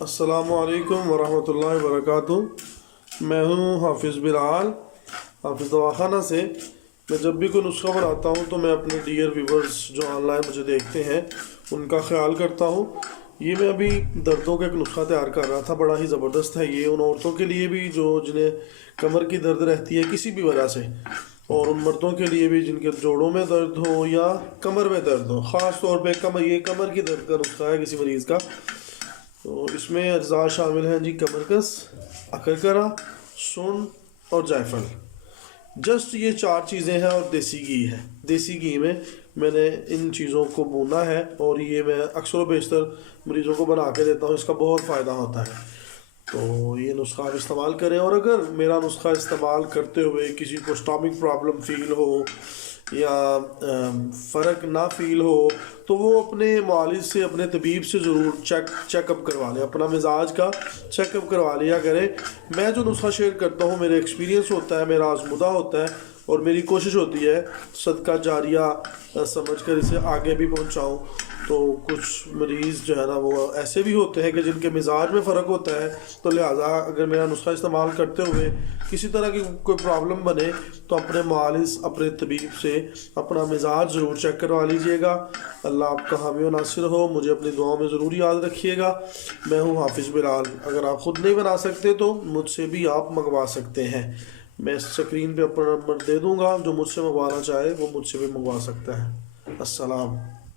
अस्सलामु अलैकुम वरहमतुल्लाहि वबरकातुहू। मैं हूँ हाफिज़ बिलाल, हाफिज़ दवाखाना से। मैं जब भी कोई नुस्खा बनाता हूँ तो मैं अपने डियर व्यूवर्स जो ऑनलाइन मुझे देखते हैं उनका ख्याल करता हूँ। ये मैं अभी दर्दों का एक नुस्खा तैयार कर रहा था, बड़ा ही ज़बरदस्त है ये उन औरतों के लिए भी जो जिन्हें कमर की दर्द रहती है किसी भी वजह से, और उन मर्दों के लिए भी जिनके जोड़ों में दर्द हो या कमर में दर्द हो। ख़ास तौर पे ये कमर की दर्द का नुस्खा है किसी मरीज़ का। तो इसमें अज्जा शामिल हैं जी, कमरकस, अकरकरा, सुन और जायफल। जस्ट ये 4 चीज़ें हैं और देसी घी है। देसी घी में मैंने इन चीज़ों को भूना है और ये मैं अक्सर व बेशतर मरीज़ों को बना के देता हूँ। इसका बहुत फ़ायदा होता है, तो ये नुस्खा आप इस्तेमाल करें। और अगर मेरा नुस्खा इस्तेमाल करते हुए किसी को स्टमक प्रॉब्लम फ़ील हो या फ़र्क ना फ़ील हो तो वो अपने मुआलिज से, अपने तबीब से ज़रूर चेकअप करवा लें, अपना मिजाज का चेकअप करवा लिया करें। मैं जो नुस्खा शेयर करता हूँ मेरा एक्सपीरियंस होता है, मेरा आज़मुदा होता है और मेरी कोशिश होती है सदका जारिया समझकर इसे आगे भी पहुँचाऊँ। तो कुछ मरीज़ जो है ना वो ऐसे भी होते हैं कि जिनके मिजाज में फ़र्क होता है, तो लिहाजा अगर मेरा नुस्खा इस्तेमाल करते हुए किसी तरह की कोई प्रॉब्लम बने तो अपने मुआलिज, अपने तबीब से अपना मिजाज ज़रूर चेक करवा लीजिएगा। अल्लाह आपका हामी व नासिर हो। मुझे अपनी दुआओं में ज़रूर याद रखिएगा। मैं हूँ हाफिज़ बिलाल। अगर आप ख़ुद नहीं बना सकते तो मुझसे भी आप मंगवा सकते हैं। मैं स्क्रीन पे अपना नंबर दे दूँगा, जो मुझसे मंगवाना चाहे वो मुझसे भी मंगवा सकता है। अस्सलाम।